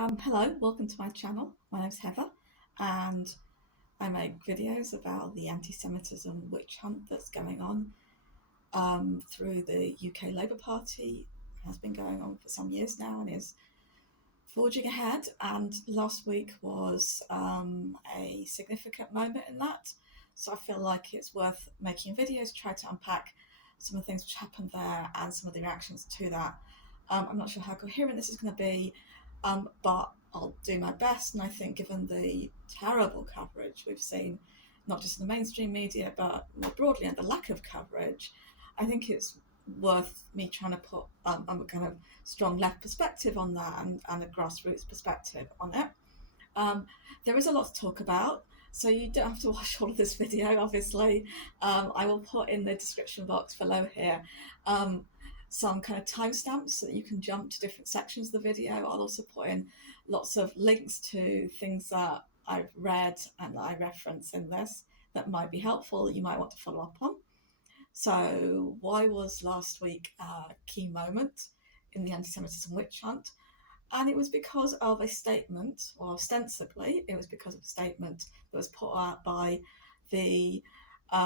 Hello, welcome to my channel. My name's Heather, and I make videos about the anti-Semitism witch hunt that's going on through the UK Labour Party. It has been going on for some years now and is forging ahead. And last week was a significant moment in that. So I feel like it's worth making videos, try to unpack some of the things which happened there and some of the reactions to that. I'm not sure how coherent this is going to be, but I'll do my best. And I think given the terrible coverage we've seen, not just in the mainstream media, but more broadly, and the lack of coverage, I think it's worth me trying to put a kind of strong left perspective on that and a grassroots perspective on it. There is a lot to talk about, so you don't have to watch all of this video, obviously. I will put in the description box below here some kind of timestamps so that you can jump to different sections of the video. I'll also put in lots of links to things that I've read and that I reference in this that might be helpful, that you might want to follow up on. So why was last week a key moment in the anti-Semitism witch hunt? And it was because of a statement, or ostensibly it was because of a statement that was put out by the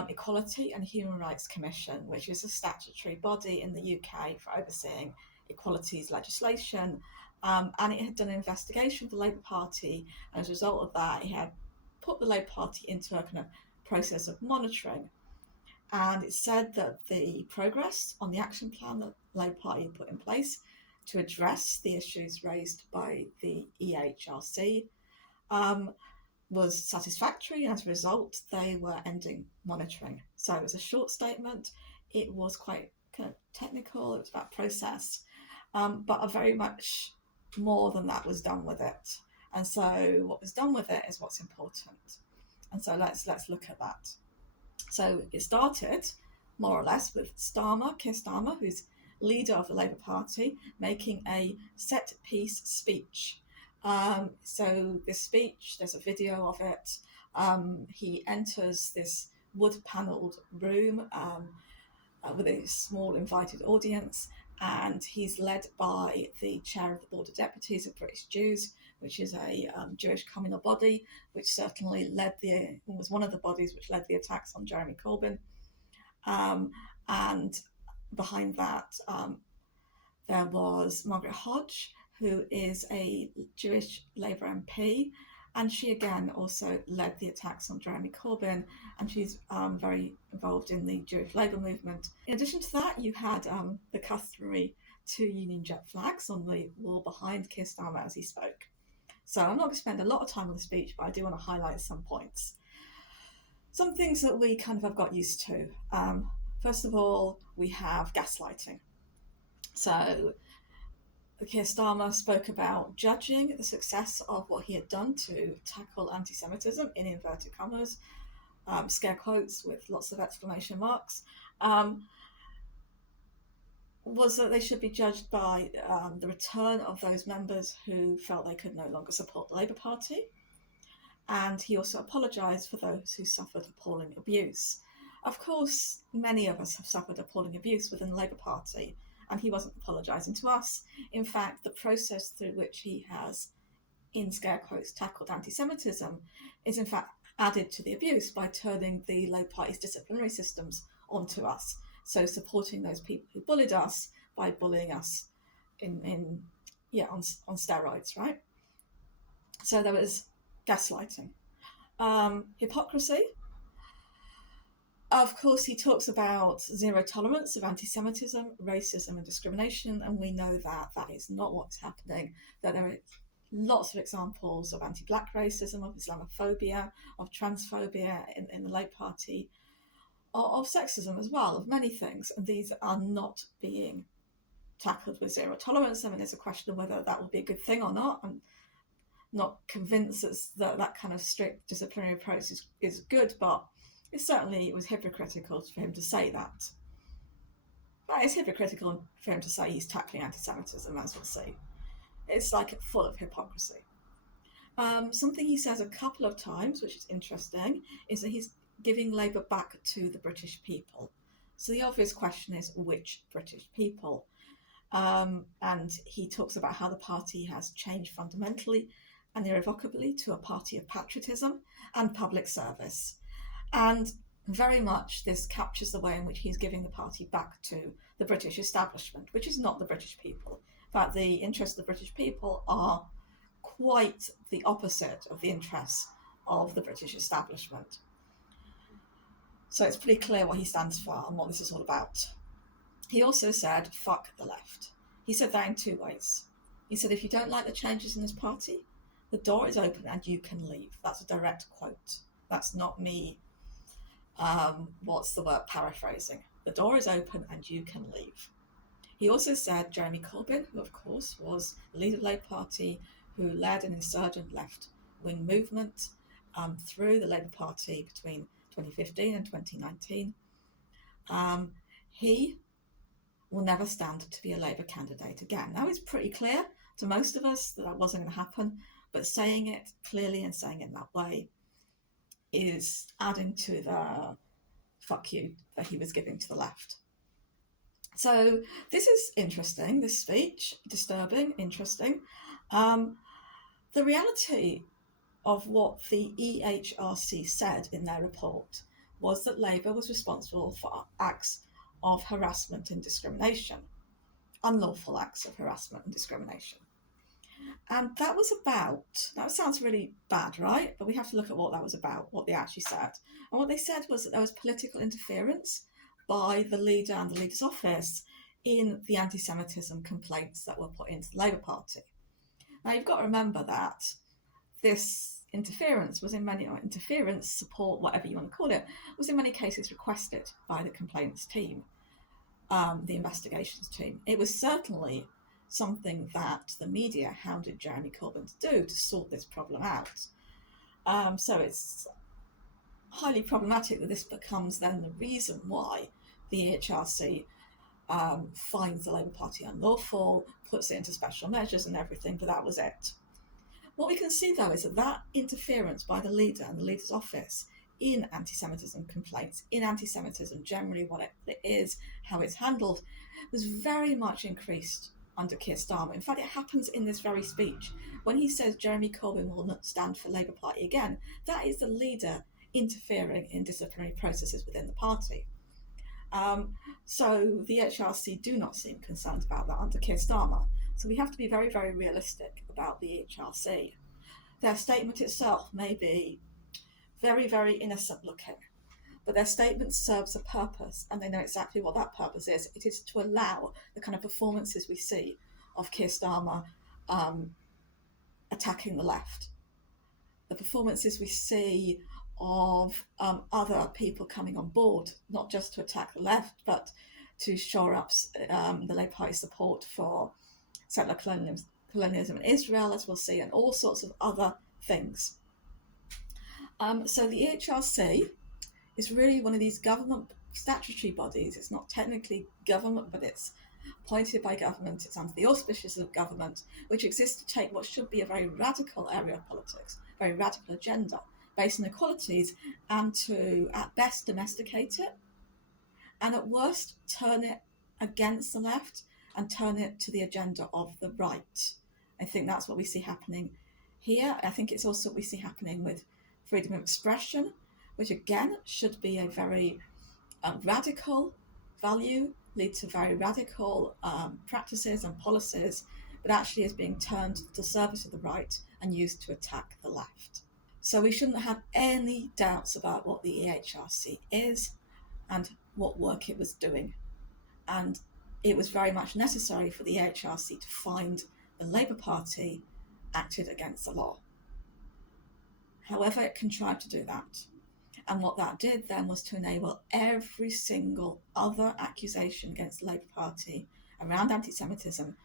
Equality and Human Rights Commission, which is a statutory body in the UK for overseeing equalities legislation. And it had done an investigation of the Labour Party, and as a result of that, it had put the Labour Party into a kind of process of monitoring. And it said that the progress on the action plan that the Labour Party put in place to address the issues raised by the EHRC was satisfactory, and as a result they were ending monitoring. So it was a short statement, it was quite kind of technical, it was about process, but a very much more than that was done with it. And so what was done with it is what's important. And so let's look at that. So it started more or less with Keir Starmer, who's leader of the Labour Party, making a set-piece speech. So this speech, there's a video of it. He enters this wood-panelled room with a small invited audience, and he's led by the chair of the Board of Deputies of British Jews, which is a Jewish communal body, which certainly was one of the bodies which led the attacks on Jeremy Corbyn. And behind that, there was Margaret Hodge, who is a Jewish Labour MP, and she again also led the attacks on Jeremy Corbyn, and she's very involved in the Jewish Labour movement. In addition to that, you had the customary two Union Jack flags on the wall behind Keir Starmer as he spoke. So I'm not going to spend a lot of time on the speech, but I do want to highlight some points. Some things that we kind of have got used to. First of all, we have gaslighting. So Keir Starmer spoke about judging the success of what he had done to tackle anti-Semitism, in inverted commas, scare quotes with lots of exclamation marks, was that they should be judged by the return of those members who felt they could no longer support the Labour Party. And he also apologised for those who suffered appalling abuse. Of course, many of us have suffered appalling abuse within the Labour Party, and he wasn't apologising to us. In fact, the process through which he has, in scare quotes, tackled anti-Semitism is in fact added to the abuse by turning the Labour Party's disciplinary systems onto us. So supporting those people who bullied us by bullying us on steroids, right? So there was gaslighting. Hypocrisy. Of course, he talks about zero tolerance of anti-Semitism, racism and discrimination, and we know that that is not what's happening, that there are lots of examples of anti-black racism, of Islamophobia, of transphobia in the Labour Party, of sexism as well, of many things, and these are not being tackled with zero tolerance. I mean, there's a question of whether that would be a good thing or not. I'm not convinced that kind of strict disciplinary approach is good, but it was hypocritical for him to say that. But it's hypocritical for him to say he's tackling anti-Semitism, as we'll see. It's like full of hypocrisy. Something he says a couple of times, which is interesting, is that he's giving Labour back to the British people. So the obvious question is, which British people? And he talks about how the party has changed fundamentally and irrevocably to a party of patriotism and public service. And very much this captures the way in which he's giving the party back to the British establishment, which is not the British people. In fact, the interests of the British people are quite the opposite of the interests of the British establishment. So it's pretty clear what he stands for and what this is all about. He also said, fuck the left. He said that in two ways. He said, if you don't like the changes in this party, the door is open and you can leave. That's a direct quote. That's not me, paraphrasing. The door is open and you can leave. He also said Jeremy Corbyn, who of course was the leader of the Labour Party, who led an insurgent left-wing movement through the Labour Party between 2015 and 2019, he will never stand to be a Labour candidate again. Now, it's pretty clear to most of us that wasn't going to happen, but saying it clearly and saying it in that way is adding to the fuck you that he was giving to the left. So this is interesting, this speech, disturbing, interesting. The reality of what the EHRC said in their report was that Labour was responsible for acts of harassment and discrimination, unlawful acts of harassment and discrimination. And that sounds really bad, right? But we have to look at what that was about, what they actually said. And what they said was that there was political interference by the leader and the leader's office in the anti-Semitism complaints that were put into the Labour Party. Now, you've got to remember that this interference, support, whatever you want to call it, was in many cases requested by the complaints team, the investigations team. It was certainly something that the media hounded Jeremy Corbyn to do to sort this problem out. So it's highly problematic that this becomes then the reason why the EHRC finds the Labour Party unlawful, puts it into special measures and everything, but that was it. What we can see, though, is that interference by the leader and the leader's office in anti-Semitism complaints, in anti-Semitism generally, what it is, how it's handled, was very much increased under Keir Starmer. In fact, it happens in this very speech. When he says Jeremy Corbyn will not stand for Labour Party again, that is the leader interfering in disciplinary processes within the party. So the EHRC do not seem concerned about that under Keir Starmer. So we have to be very, very realistic about the EHRC. Their statement itself may be very, very innocent looking, but their statement serves a purpose, and they know exactly what that purpose is. It is to allow the kind of performances we see of Keir Starmer attacking the left, the performances we see of other people coming on board, not just to attack the left, but to shore up the Labour Party support for settler colonialism in Israel, as we'll see, and all sorts of other things. So the EHRC is really one of these government statutory bodies. It's not technically government, but it's appointed by government. It's under the auspices of government, which exists to take what should be a very radical area of politics, a very radical agenda based on equalities, and to, at best, domesticate it, and at worst, turn it against the left and turn it to the agenda of the right. I think that's what we see happening here. I think it's also what we see happening with freedom of expression, which again should be a very radical value, lead to very radical practices and policies, but actually is being turned to the service of the right and used to attack the left. So we shouldn't have any doubts about what the EHRC is and what work it was doing. And it was very much necessary for the EHRC to find the Labour Party acted against the law. However, it contrived to do that. And what that did then was to enable every single other accusation against the Labour Party around anti-Semitism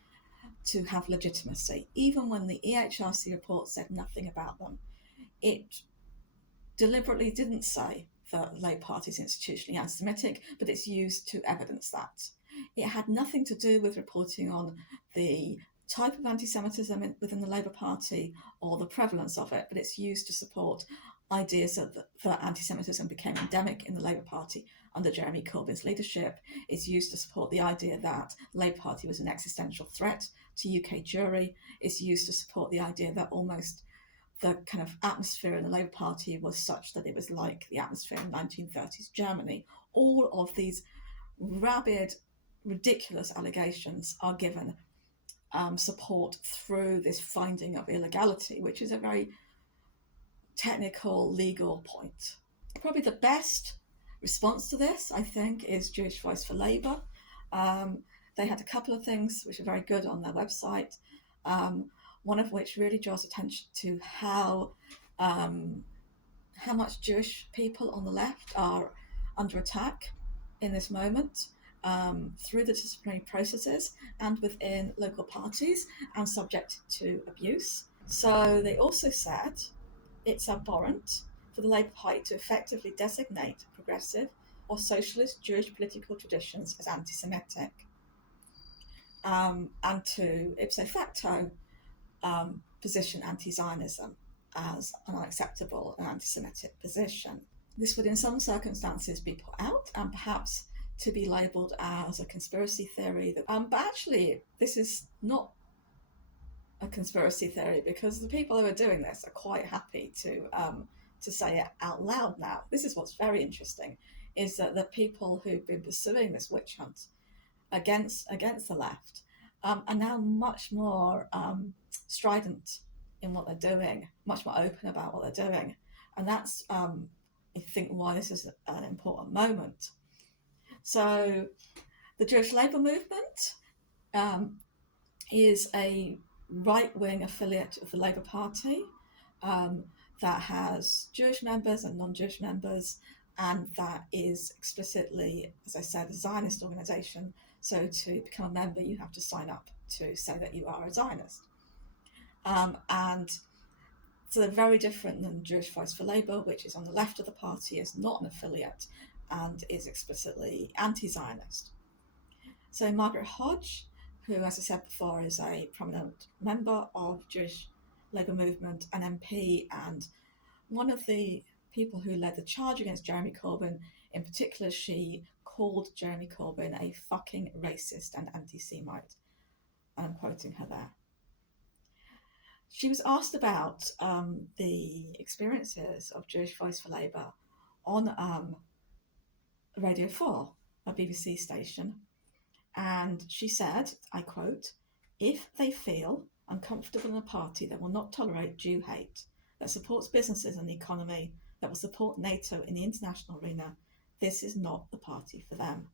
to have legitimacy, even when the EHRC report said nothing about them. It deliberately didn't say that the Labour Party is institutionally anti-Semitic, but it's used to evidence that. It had nothing to do with reporting on the type of anti-Semitism within the Labour Party or the prevalence of it, but it's used to support ideas that anti-Semitism became endemic in the Labour Party under Jeremy Corbyn's leadership is used to support the idea that the Labour Party was an existential threat to UK Jewry. It's used to support the idea that almost the kind of atmosphere in the Labour Party was such that it was like the atmosphere in 1930s Germany. All of these rabid, ridiculous allegations are given support through this finding of illegality, which is a very technical, legal point. Probably the best response to this, I think, is Jewish Voice for Labour. They had a couple of things which are very good on their website, one of which really draws attention to how much Jewish people on the left are under attack in this moment through the disciplinary processes and within local parties and subject to abuse. So they also said it's abhorrent for the Labour Party to effectively designate progressive or socialist Jewish political traditions as anti-Semitic, and to ipso facto position anti-Zionism as an unacceptable and anti-Semitic position. This would in some circumstances be put out and perhaps to be labelled as a conspiracy theory. But actually, this is not a conspiracy theory, because the people who are doing this are quite happy to say it out loud now. This is what's very interesting, is that the people who've been pursuing this witch hunt against the left are now much more strident in what they're doing, much more open about what they're doing. And that's, I think, why this is an important moment. So the Jewish Labour Movement is a right-wing affiliate of the Labour Party that has Jewish members and non-Jewish members, and that is explicitly, as I said, a Zionist organisation. So to become a member, you have to sign up to say that you are a Zionist. And so they're very different than Jewish Voice for Labour, which is on the left of the party, is not an affiliate, and is explicitly anti-Zionist. So Margaret Hodge, who, as I said before, is a prominent member of Jewish Labour Movement, an MP, and one of the people who led the charge against Jeremy Corbyn. In particular, she called Jeremy Corbyn a fucking racist and anti-Semite. And I'm quoting her there. She was asked about the experiences of Jewish Voice for Labour on Radio 4, a BBC station. And she said, I quote, "If they feel uncomfortable in a party that will not tolerate Jew hate, that supports businesses and the economy, that will support NATO in the international arena, this is not the party for them."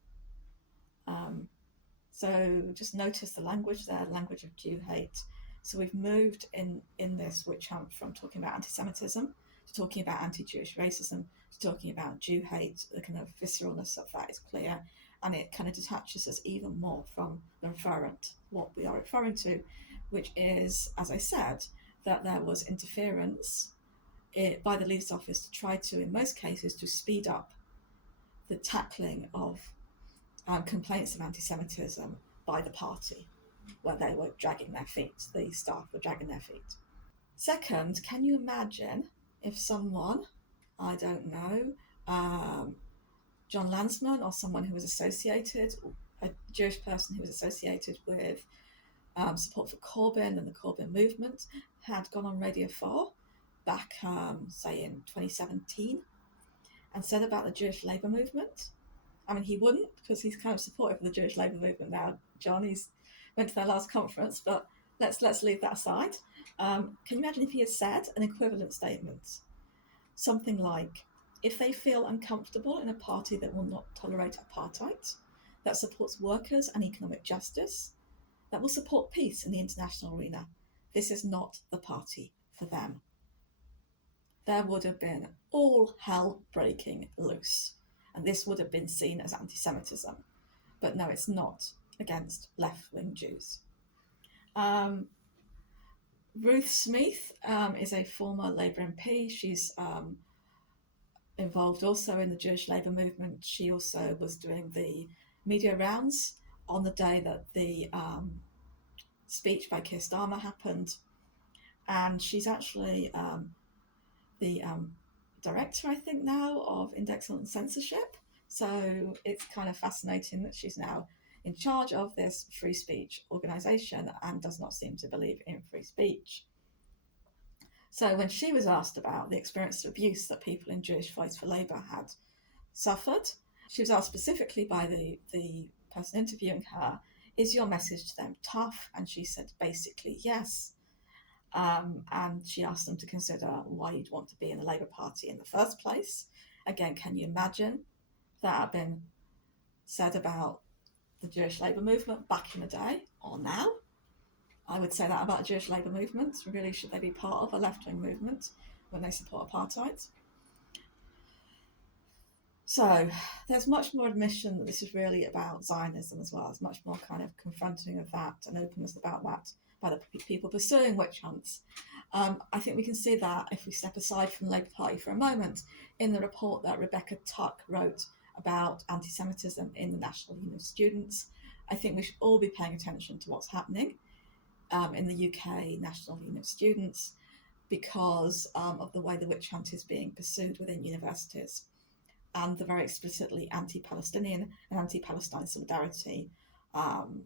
So just notice the language there, language of Jew hate. So we've moved in this witch hunt from talking about anti-Semitism to talking about anti-Jewish racism to talking about Jew hate. The kind of visceralness of that is clear, and it kind of detaches us even more from the referent, what we are referring to, which is, as I said, that there was interference by the Leeds office to try to, in most cases, to speed up the tackling of complaints of anti-Semitism by the party, where they were dragging their feet, the staff were dragging their feet. Second, can you imagine if someone, I don't know, John Landsman or someone who was associated, a Jewish person who was associated with support for Corbyn and the Corbyn movement, had gone on Radio 4 back, say, in 2017 and said about the Jewish Labour movement? I mean, he wouldn't, because he's kind of supportive of the Jewish Labour movement now. John, he's went to their last conference, but let's leave that aside. Can you imagine if he had said an equivalent statement? Something like, if they feel uncomfortable in a party that will not tolerate apartheid, that supports workers and economic justice, that will support peace in the international arena, this is not the party for them. There would have been all hell breaking loose, and this would have been seen as anti-Semitism. But no, it's not against left-wing Jews. Ruth Smeeth is a former Labour MP. She's involved also in the Jewish Labour movement. She also was doing the media rounds on the day that the speech by Keir Starmer happened. And she's actually the director, I think now, of Index on Censorship, So it's kind of fascinating that she's now in charge of this free speech organisation and does not seem to believe in free speech. So when she was asked about the experience of abuse that people in Jewish Voice for Labour had suffered, she was asked specifically by the person interviewing her, is your message to them tough? And she said basically yes. And she asked them to consider why you'd want to be in the Labour Party in the first place. Again, can you imagine that had been said about the Jewish Labour movement back in the day or now? I would say that about the Jewish Labour movement. Really, should they be part of a left-wing movement when they support apartheid? So there's much more admission that this is really about Zionism as well. There's much more kind of confronting of that and openness about that by the people pursuing witch hunts. I think we can see that if we step aside from the Labour Party for a moment in the report that Rebecca Tuck wrote about anti-Semitism in the National Union of Students. I think we should all be paying attention to what's happening in the UK National Union of Students because of the way the witch hunt is being pursued within universities and the very explicitly anti-Palestinian and anti-Palestine solidarity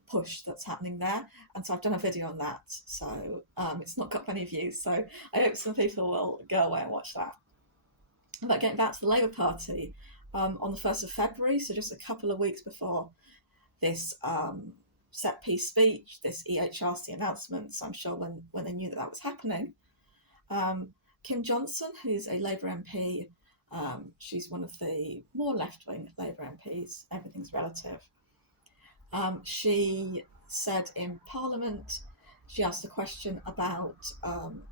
push that's happening there. And so I've done a video on that. So it's not got many views. So I hope some people will go away and watch that. But getting back to the Labour Party, on the 1st of February, so just a couple of weeks before this set piece speech, this EHRC announcement, so I'm sure when they knew that was happening, Kim Johnson, who's a Labour MP, she's one of the more left-wing Labour MPs, everything's relative. She said in Parliament, she asked a question about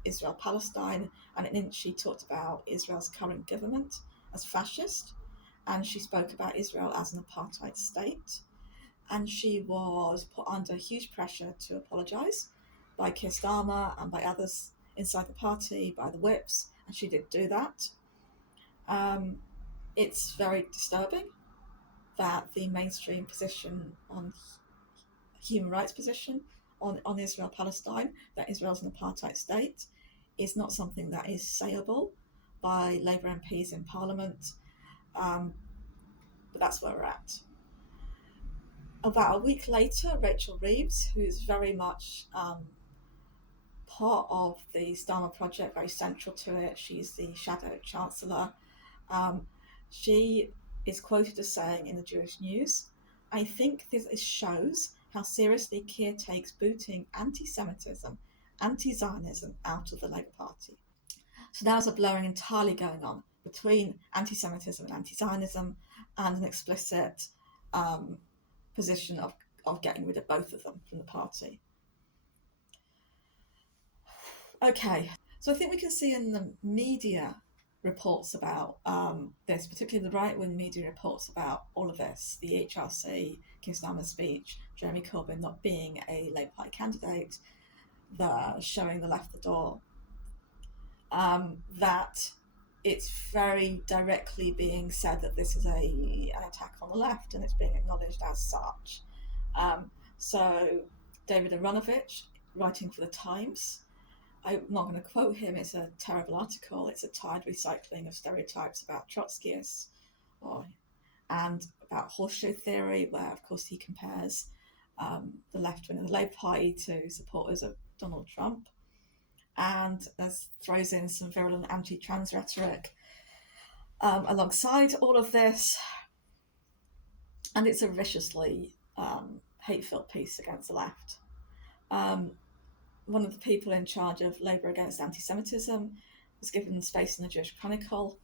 Israel-Palestine, and she talked about Israel's current government as fascist, and she spoke about Israel as an apartheid state. And she was put under huge pressure to apologise by Keir Starmer and by others inside the party, by the whips, and she did do that. It's very disturbing that the mainstream position on human rights position on Israel-Palestine, that Israel's an apartheid state, is not something that is sayable by Labour MPs in Parliament. But that's where we're at. About a week later, Rachel Reeves, who's very much part of the Starmer project, very central to it, she's the shadow chancellor, she is quoted as saying in the Jewish News, I think this shows how seriously Keir takes booting anti-Semitism, anti-Zionism out of the Labour Party. So there's a blurring entirely going on between anti-Semitism and anti-Zionism and an explicit position of getting rid of both of them from the party. Okay, so I think we can see in the media reports about this, particularly the right-wing media reports about all of this, the EHRC, Keir Starmer's speech, Jeremy Corbyn not being a Labour Party candidate, showing the left the door, that it's very directly being said that this is an attack on the left and it's being acknowledged as such. So David Aronovich, writing for The Times, I'm not going to quote him, it's a terrible article, it's a tired recycling of stereotypes about Trotskyists and about horseshoe theory, where of course he compares the left wing of the Labour Party to supporters of Donald Trump, and throws in some virulent anti-trans rhetoric alongside all of this. And it's a viciously hate-filled piece against the left. One of the people in charge of Labour Against Anti-Semitism was given space in the Jewish Chronicle,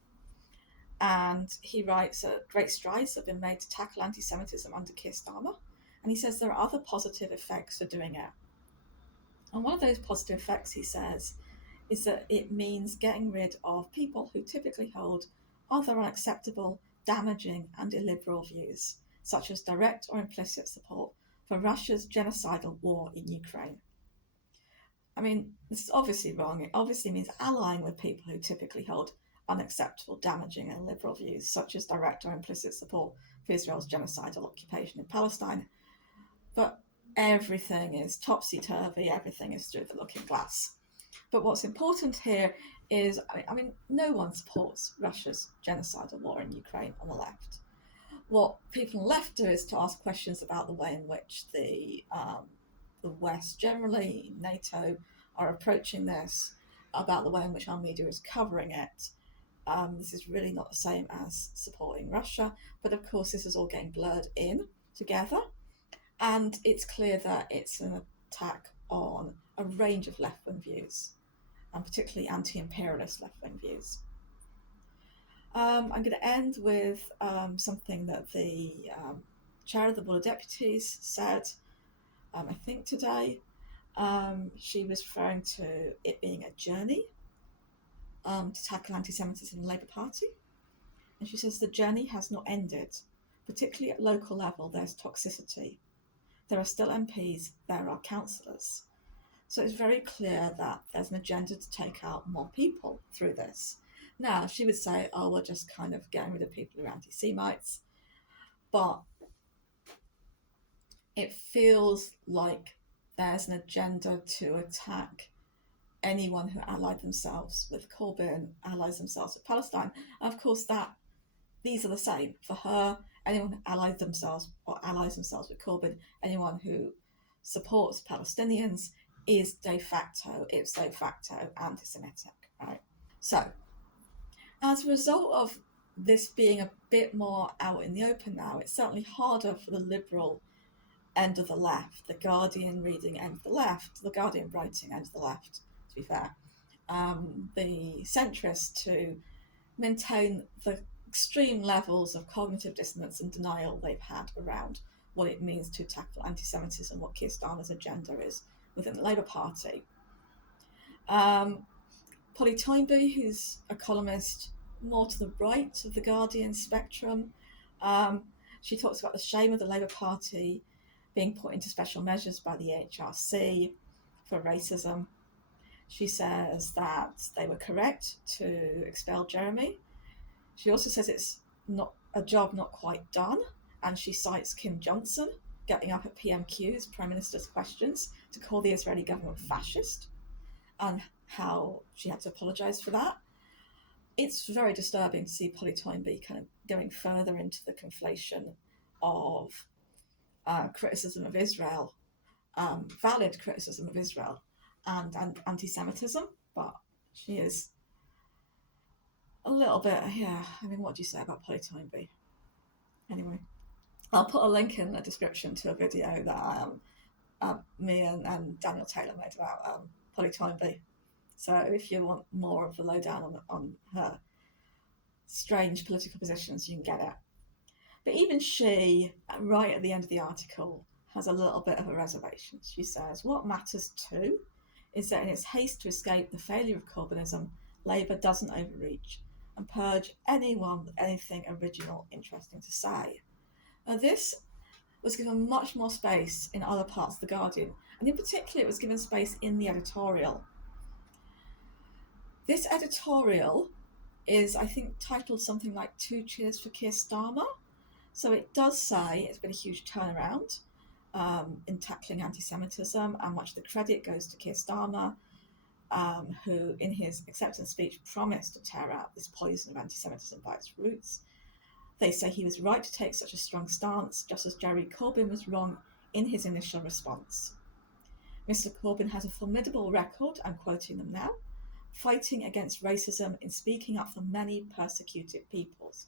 and he writes that great strides have been made to tackle anti-Semitism under Keir Starmer, and he says there are other positive effects for doing it. And one of those positive effects, he says, is that it means getting rid of people who typically hold other unacceptable, damaging and illiberal views, such as direct or implicit support for Russia's genocidal war in Ukraine. I mean, this is obviously wrong. It obviously means allying with people who typically hold unacceptable, damaging and illiberal views, such as direct or implicit support for Israel's genocidal occupation in Palestine. But everything is topsy-turvy, everything is through the looking glass. But what's important here is, I mean, no one supports Russia's genocidal war in Ukraine on the left. What people on the left do is to ask questions about the way in which the West generally, NATO, are approaching this, about the way in which our media is covering it. This is really not the same as supporting Russia, but of course this is all getting blurred in together, and it's clear that it's an attack on a range of left-wing views, and particularly anti-imperialist left-wing views. I'm going to end with something that the chair of the Board of Deputies said, I think today. She was referring to it being a journey to tackle anti-Semitism in the Labour Party. And she says the journey has not ended. Particularly at local level, there's toxicity. There are still MPs, there are councillors. So it's very clear that there's an agenda to take out more people through this. Now, she would say, oh, we're just kind of getting rid of people who are anti-Semites. But it feels like there's an agenda to attack anyone who allied themselves with Corbyn, allies themselves with Palestine. And of course, these are the same. For her, anyone who allies themselves with Corbyn, anyone who supports Palestinians is ipso facto anti-Semitic, right? So, as a result of this being a bit more out in the open now, it's certainly harder for the liberal end of the left, the Guardian reading end of the left, the Guardian writing end of the left, to be fair, the centrists to maintain the extreme levels of cognitive dissonance and denial they've had around what it means to tackle anti-Semitism, what Keir Starmer's agenda is within the Labour Party. Polly Toynbee, who's a columnist more to the right of the Guardian spectrum, she talks about the shame of the Labour Party being put into special measures by the EHRC for racism. She says that they were correct to expel Jeremy. She also says it's not a job not quite done, and she cites Kim Johnson getting up at PMQs, Prime Minister's questions, to call the Israeli government fascist, and how she had to apologise for that. It's very disturbing to see Polly Toynbee kind of going further into the conflation of criticism of Israel, valid criticism of Israel, and anti-Semitism, but she is a little bit, what do you say about Polly Toynbee? Anyway, I'll put a link in the description to a video that me and Daniel Taylor made about Polly Toynbee. So if you want more of the lowdown on her strange political positions, you can get it. But even she, right at the end of the article, has a little bit of a reservation. She says, what matters too is that in its haste to escape the failure of Corbynism, Labour doesn't overreach and purge anyone with anything original, interesting to say. Now, this was given much more space in other parts of The Guardian, and in particular it was given space in the editorial. This editorial is, I think, titled something like 2 Cheers for Keir Starmer. So it does say it's been a huge turnaround in tackling anti-Semitism, and much of the credit goes to Keir Starmer, who in his acceptance speech promised to tear out this poison of anti-Semitism by its roots. They say he was right to take such a strong stance, just as Jeremy Corbyn was wrong in his initial response. Mr. Corbyn has a formidable record, I'm quoting them now, fighting against racism in speaking up for many persecuted peoples.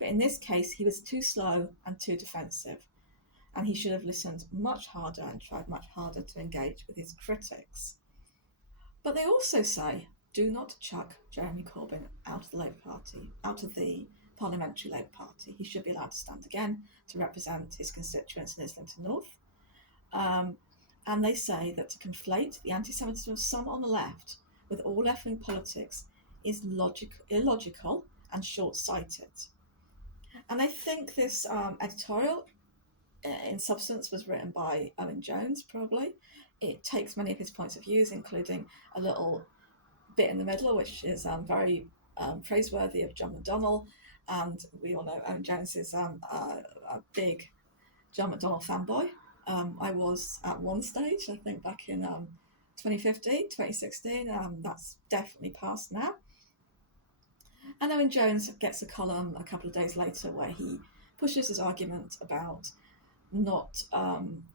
But in this case, he was too slow and too defensive, and he should have listened much harder and tried much harder to engage with his critics. But they also say, do not chuck Jeremy Corbyn out of the Labour Party, out of the Parliamentary Labour Party. He should be allowed to stand again to represent his constituents in Islington North. And they say that to conflate the anti-Semitism of some on the left with all left-wing politics is illogical and short-sighted. And I think this editorial, in substance, was written by Owen Jones, probably. It takes many of his points of views, including a little bit in the middle, which is very praiseworthy of John McDonnell. And we all know Owen Jones is a big John McDonnell fanboy. I was at one stage, I think back in 2015, 2016. That's definitely past now. And Owen Jones gets a column a couple of days later where he pushes his argument about not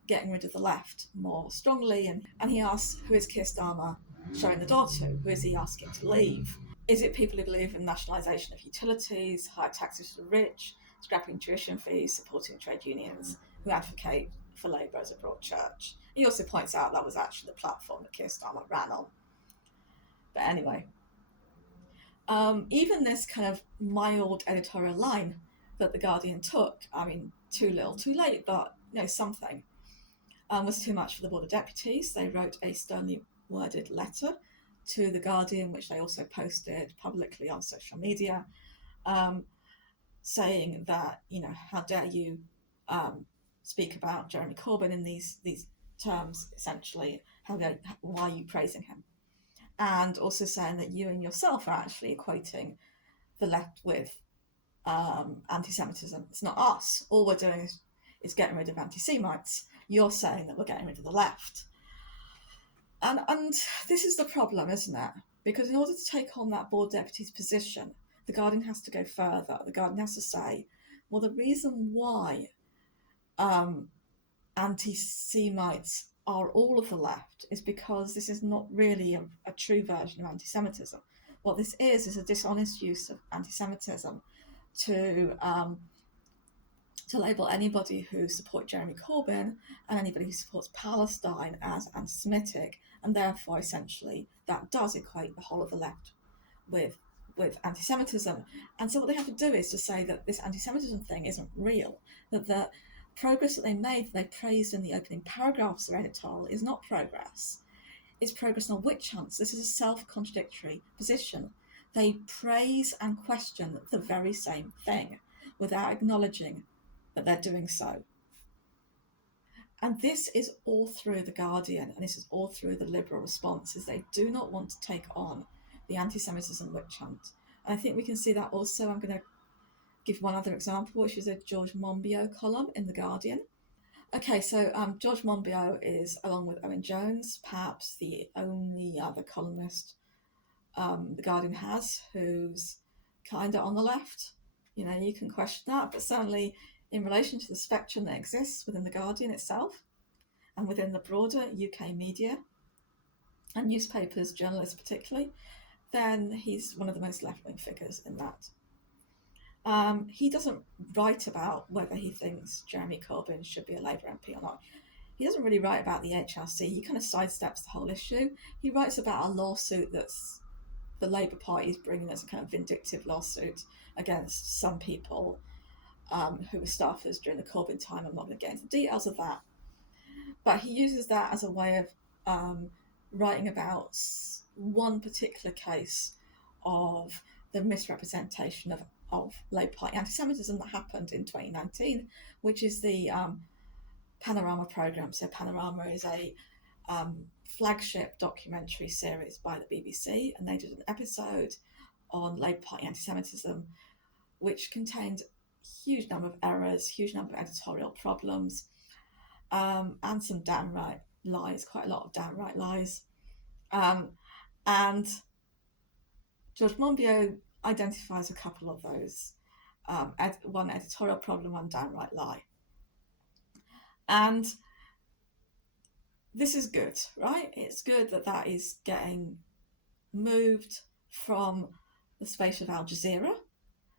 getting rid of the left more strongly, and he asks, who is Keir Starmer showing the door to? Who is he asking to leave? Is it people who believe in nationalisation of utilities, higher taxes for the rich, scrapping tuition fees, supporting trade unions, who advocate for Labour as a broad church? He also points out that was actually the platform that Keir Starmer ran on. But anyway, even this kind of mild editorial line that The Guardian took, I mean, too little, too late, but something, was too much for the Board of Deputies. They wrote a sternly worded letter to The Guardian, which they also posted publicly on social media, saying that, how dare you speak about Jeremy Corbyn in these terms, essentially, why are you praising him? And also saying that you and yourself are actually equating the left with anti-Semitism. It's not us. All we're doing is getting rid of anti-Semites. You're saying that we're getting rid of the left. And this is the problem, isn't it? Because in order to take on that Board Deputy's position, The Guardian has to go further. The Guardian has to say, well, the reason why anti-Semites are all of the left is because this is not really a true version of anti-Semitism. What this is a dishonest use of anti-Semitism to label anybody who supports Jeremy Corbyn and anybody who supports Palestine as anti-Semitic, and therefore essentially that does equate the whole of the left with anti-Semitism. And so what they have to do is to say that this anti-Semitism thing isn't real, that the progress that they made, they praised in the opening paragraphs of their editorial, is not progress. It's progress on witch hunts. This is a self-contradictory position. They praise and question the very same thing without acknowledging that they're doing so. And this is all through The Guardian, and this is all through the Liberal response, is they do not want to take on the anti-Semitism witch hunt. And I think we can see that also. I'm going to give one other example, which is a George Monbiot column in The Guardian. Okay, so George Monbiot is, along with Owen Jones, perhaps the only other columnist The Guardian has who's kind of on the left. You can question that, but certainly in relation to the spectrum that exists within The Guardian itself and within the broader UK media and newspapers, journalists particularly, then he's one of the most left-wing figures in that. He doesn't write about whether he thinks Jeremy Corbyn should be a Labour MP or not. He doesn't really write about the EHRC. He kind of sidesteps the whole issue. He writes about a lawsuit that's the Labour Party is bringing as a kind of vindictive lawsuit against some people who were staffers during the Corbyn time. I'm not going to get into the details of that. But he uses that as a way of writing about one particular case of the misrepresentation of Labour Party anti-Semitism that happened in 2019, which is the Panorama programme. So Panorama is a flagship documentary series by the BBC, and they did an episode on Labour Party anti-Semitism, which contained a huge number of errors, huge number of editorial problems, and some downright lies, quite a lot of downright lies. And George Monbiot identifies a couple of those, one editorial problem, one downright lie. And this is good, right? It's good that that is getting moved from the space of Al Jazeera,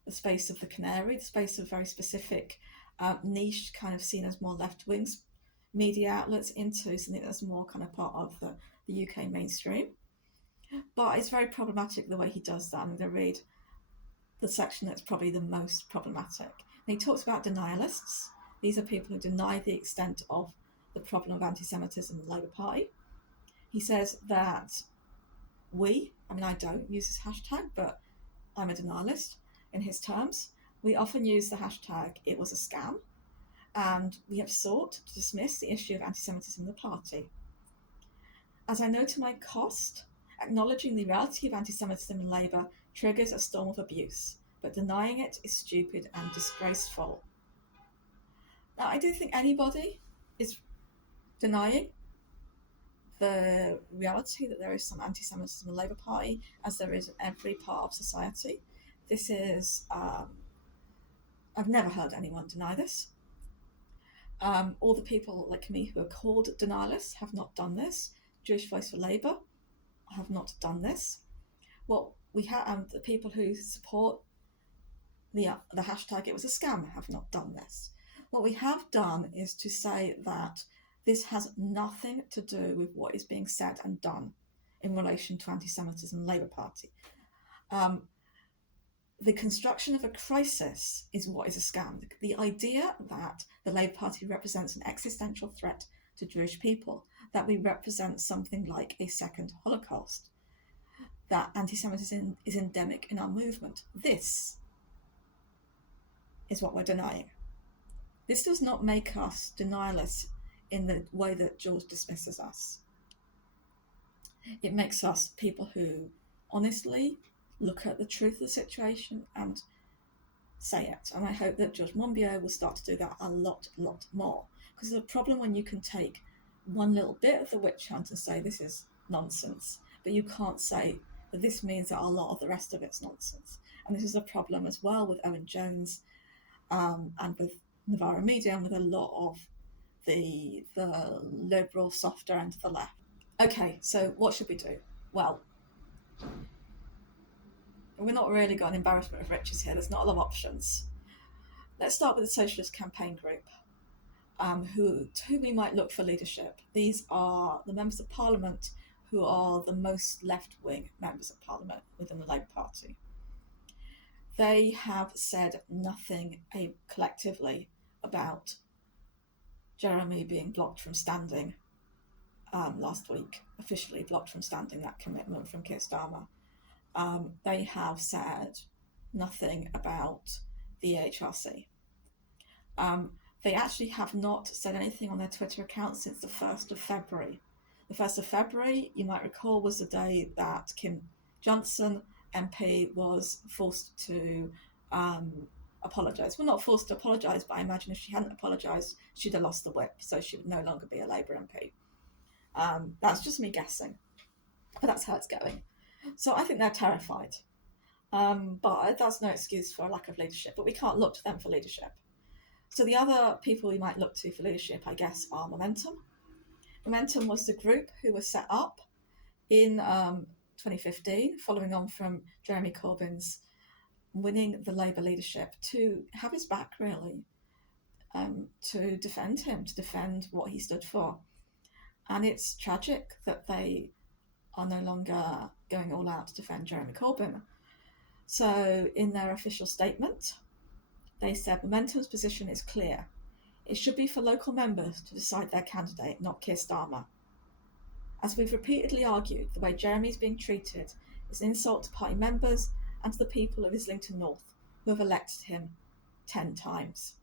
the space of the Canary, the space of very specific niche, kind of seen as more left-wing media outlets, into something that's more kind of part of the UK mainstream. But it's very problematic the way he does that. I'm going to read the section that's probably the most problematic. And he talks about denialists. These are people who deny the extent of the problem of anti-Semitism in the Labour Party. He says that I don't use this hashtag, but I'm a denialist in his terms. We often use the hashtag "it was a scam," and we have sought to dismiss the issue of anti-Semitism in the party. As I know to my cost, acknowledging the reality of anti-Semitism in Labour triggers a storm of abuse, but denying it is stupid and disgraceful. Now, I don't think anybody is denying the reality that there is some anti-Semitism in the Labour Party, as there is in every part of society. This is a I've never heard anyone deny this. All the people like me who are called denialists have not done this. Jewish Voice for Labour have not done this. What we have, the people who support the hashtag "it was a scam" have not done this. What we have done is to say that this has nothing to do with what is being said and done in relation to anti-Semitism and Labour Party. The construction of a crisis is what is a scam. The idea that the Labour Party represents an existential threat to Jewish people, that we represent something like a second Holocaust, that anti-Semitism is endemic in our movement. This is what we're denying. This does not make us denialists in the way that George dismisses us. It makes us people who honestly look at the truth of the situation and say it. And I hope that George Monbiot will start to do that a lot more. Because there's a problem when you can take one little bit of the witch hunt and say this is nonsense, but you can't say that this means that a lot of the rest of it's nonsense. And this is a problem as well with Owen Jones and with Navarro Media and with a lot of the liberal, softer end of the left. Okay, so what should we do? Well, we're not really got an embarrassment of riches here. There's not a lot of options. Let's start with the Socialist Campaign Group, to whom we might look for leadership. These are the members of Parliament who are the most left-wing members of Parliament within the Labour Party. They have said nothing collectively about Jeremy being blocked from standing last week, officially blocked from standing, that commitment from Keir Starmer. They have said nothing about the EHRC. They actually have not said anything on their Twitter account since the 1st of February. The 1st of February, you might recall, was the day that Kim Johnson MP was forced to apologise. Well, not forced to apologise, but I imagine if she hadn't apologised, she'd have lost the whip, so she would no longer be a Labour MP. That's just me guessing, but that's how it's going. So I think they're terrified. But that's no excuse for a lack of leadership, but we can't look to them for leadership. So the other people we might look to for leadership, I guess, are Momentum. Momentum was the group who was set up in 2015, following on from Jeremy Corbyn's winning the Labour leadership, to have his back, really, to defend him, to defend what he stood for. And it's tragic that they are no longer going all out to defend Jeremy Corbyn. So in their official statement, they said Momentum's position is clear. It should be for local members to decide their candidate, not Keir Starmer. As we've repeatedly argued, the way Jeremy is being treated is an insult to party members and to the people of Islington North, who have elected him 10 times.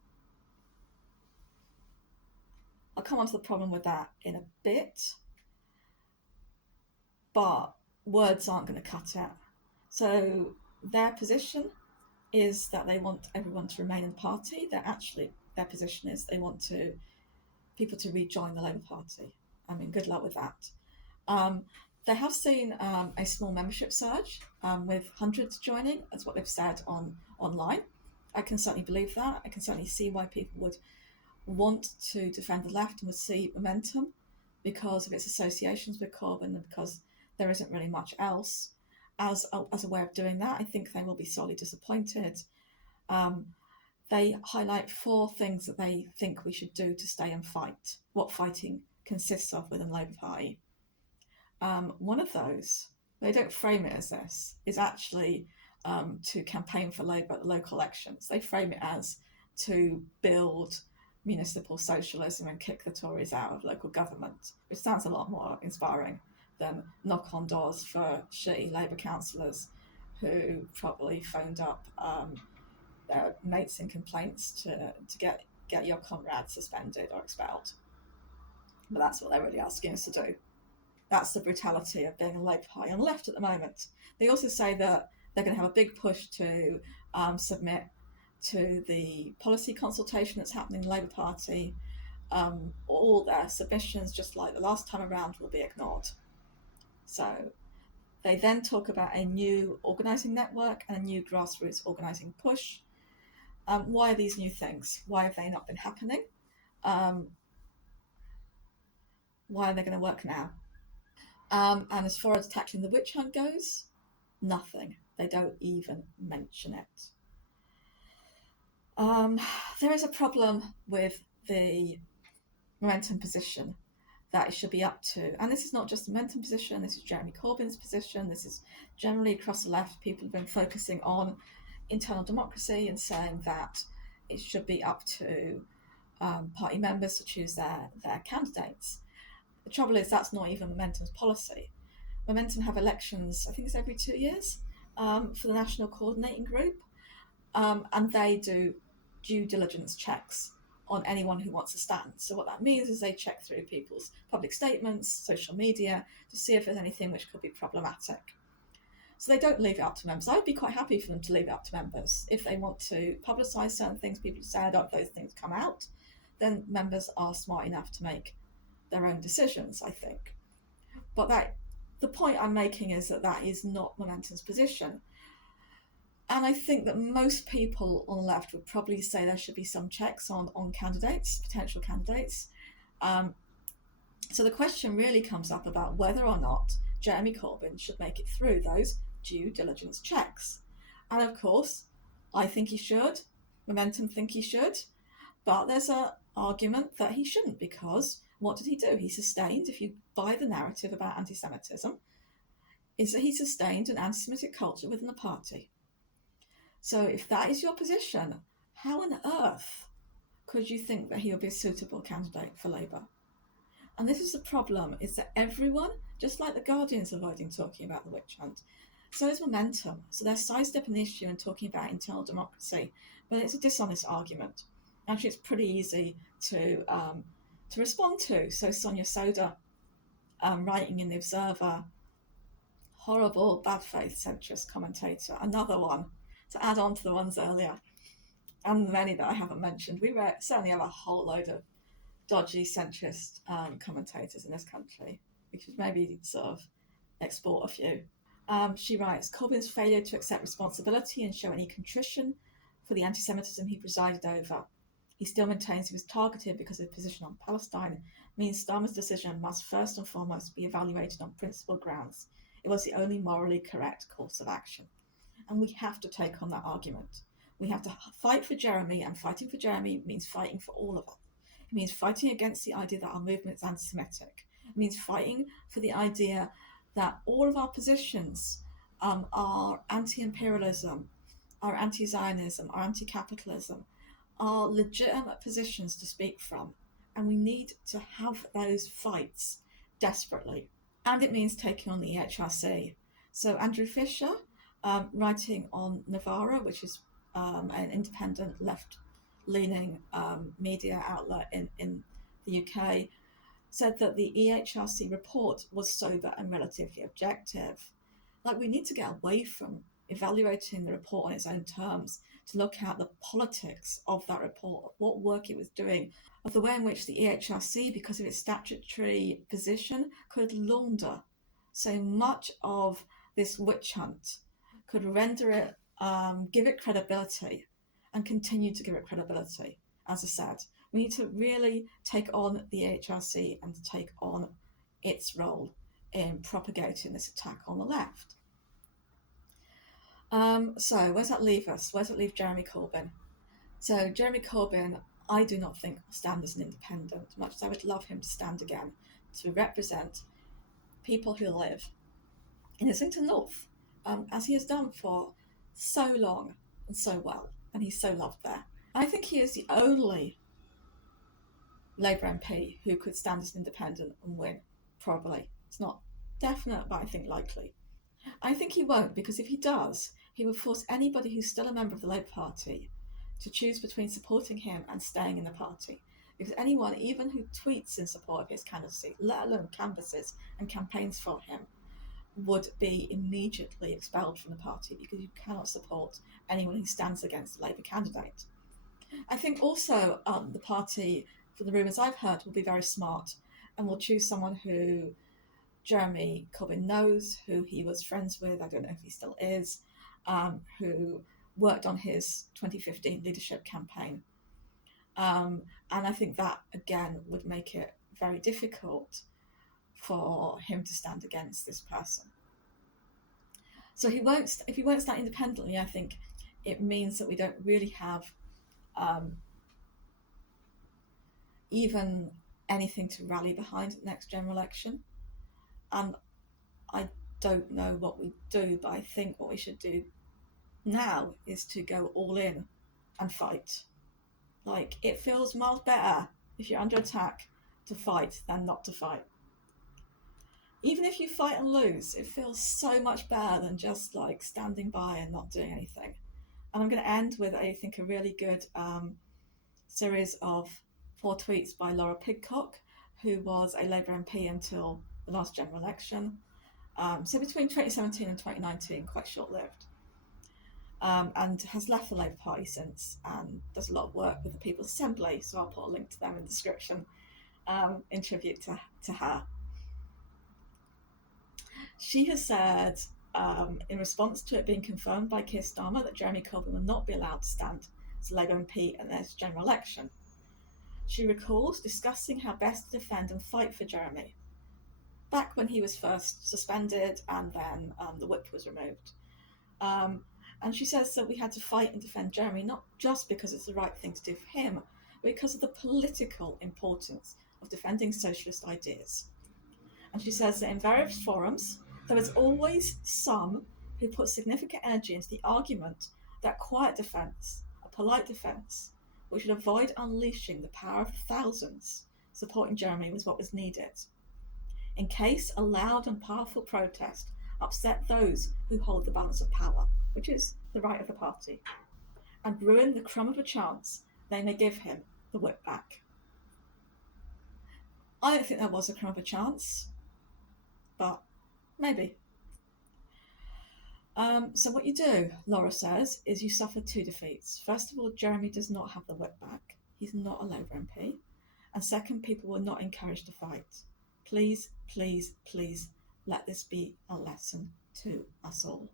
I'll come on to the problem with that in a bit, but words aren't going to cut it. So their position is that they want everyone to remain in the party. Their position is they want people to rejoin the Labour Party. I mean, good luck with that. They have seen a small membership surge with hundreds joining. That's what they've said online. I can certainly believe that. I can certainly see why people would want to defend the left and would see Momentum because of its associations with Corbyn and because there isn't really much else as a way of doing that. I think they will be sorely disappointed. They highlight 4 things that they think we should do to stay and fight, what fighting consists of within the Labour Party. One of those, they don't frame it as this, is actually to campaign for Labour at the local elections. They frame it as to build municipal socialism and kick the Tories out of local government, which sounds a lot more inspiring than knock on doors for shitty Labour councillors who probably phoned up their mates in complaints to get your comrade suspended or expelled. But that's what they're really asking us to do. That's the brutality of being a Labour Party on the left at the moment. They also say that they're going to have a big push to submit to the policy consultation that's happening in the Labour Party. All their submissions, just like the last time around, will be ignored. So they then talk about a new organising network and a new grassroots organising push. Why are these new things? Why have they not been happening? Um, why are they going to work now? And as far as tackling the witch hunt goes, nothing. They don't even mention it. There is a problem with the momentum position that it should be up to. And this is not just the momentum position, this is Jeremy Corbyn's position, this is generally across the left. People have been focusing on internal democracy and saying that it should be up to party members to choose their candidates. The trouble is that's not even Momentum's policy. Momentum have elections, I think it's every 2 years, for the National Coordinating Group, and they do due diligence checks on anyone who wants to stand. So what that means is they check through people's public statements, social media, to see if there's anything which could be problematic. So they don't leave it up to members. I would be quite happy for them to leave it up to members. If they want to publicise certain things, people say, I don't those things come out, then members are smart enough to make their own decisions, I think. But the point I'm making is that is not Momentum's position. And I think that most people on the left would probably say there should be some checks on candidates, potential candidates. So the question really comes up about whether or not Jeremy Corbyn should make it through those due diligence checks. And of course, I think he should, Momentum think he should, but there's an argument that he shouldn't, because what did he do? He sustained, if you buy the narrative about anti-Semitism, is that he sustained an anti-Semitic culture within the party. So if that is your position, how on earth could you think that he would be a suitable candidate for Labour? And this is the problem, is that everyone, just like the Guardian's avoiding talking about the witch hunt, so is Momentum. So they're sidestepping the issue and talking about internal democracy, but it's a dishonest argument. Actually, it's pretty easy to respond to. So Sonia Soda, writing in The Observer, horrible, bad faith centrist commentator, another one to add on to the ones earlier, and many that I haven't mentioned. We certainly have a whole load of dodgy centrist commentators in this country. We should maybe sort of export a few. She writes, Corbyn's failure to accept responsibility and show any contrition for the anti-Semitism he presided over. He still maintains he was targeted because of his position on Palestine, means Starmer's decision must first and foremost be evaluated on principled grounds. It was the only morally correct course of action. And we have to take on that argument. We have to fight for Jeremy, and fighting for Jeremy means fighting for all of us. It means fighting against the idea that our movement is anti-Semitic. It means fighting for the idea that all of our positions are anti-imperialism, are anti-Zionism, are anti-capitalism, are legitimate positions to speak from. And we need to have those fights desperately. And it means taking on the EHRC. So Andrew Fisher, writing on Novara, which is an independent left-leaning media outlet in the UK, said that the EHRC report was sober and relatively objective. Like, we need to get away from evaluating the report on its own terms to look at the politics of that report, what work it was doing, of the way in which the EHRC, because of its statutory position, could launder so much of this witch hunt, could render it, give it credibility, and continue to give it credibility. As I said, we need to really take on the EHRC and take on its role in propagating this attack on the left. So where's that leave us? Where's it leave Jeremy Corbyn? So Jeremy Corbyn, I do not think will stand as an independent, much as I would love him to stand again, to represent people who live in Islington North, as he has done for so long and so well, and he's so loved there. I think he is the only Labour MP who could stand as an independent and win, probably. It's not definite, but I think likely. I think he won't, because if he does, he would force anybody who's still a member of the Labour Party to choose between supporting him and staying in the party. Because anyone, even who tweets in support of his candidacy, let alone canvasses and campaigns for him, would be immediately expelled from the party, because you cannot support anyone who stands against a Labour candidate. I think also the party, for the rumours I've heard, will be very smart and will choose someone who Jeremy Corbyn knows, who he was friends with, I don't know if he still is, who worked on his 2015 leadership campaign. And I think that, again, would make it very difficult for him to stand against this person. So if he won't stand independently, I think it means that we don't really have even anything to rally behind at the next general election. And I don't know what we do, but I think what we should do now is to go all in and fight. Like, it feels miles better if you're under attack to fight than not to fight. Even if you fight and lose, it feels so much better than just like standing by and not doing anything. And I'm going to end with, I think, a really good series of 4 tweets by Laura Pidcock, who was a Labour MP until the last general election. So between 2017 and 2019, quite short-lived. And has left the Labour Party since, and does a lot of work with the People's Assembly, so I'll put a link to them in the description in tribute to her. She has said, in response to it being confirmed by Keir Starmer that Jeremy Corbyn will not be allowed to stand as a Labour MP in this general election, she recalls discussing how best to defend and fight for Jeremy, back when he was first suspended and then the whip was removed. And she says that we had to fight and defend Jeremy, not just because it's the right thing to do for him, but because of the political importance of defending socialist ideas. And she says that in various forums, there is always some who put significant energy into the argument that quiet defence, a polite defence, which would avoid unleashing the power of thousands supporting Jeremy, was what was needed. In case a loud and powerful protest upset those who hold the balance of power, which is the right of the party, and ruin the crumb of a chance they may give him the whip back. I don't think there was a crumb of a chance, but maybe. So what you do, Laura says, is you suffer 2 defeats. First of all, Jeremy does not have the whip back. He's not a Labour MP. And second, people were not encouraged to fight. Please, please, please let this be a lesson to us all.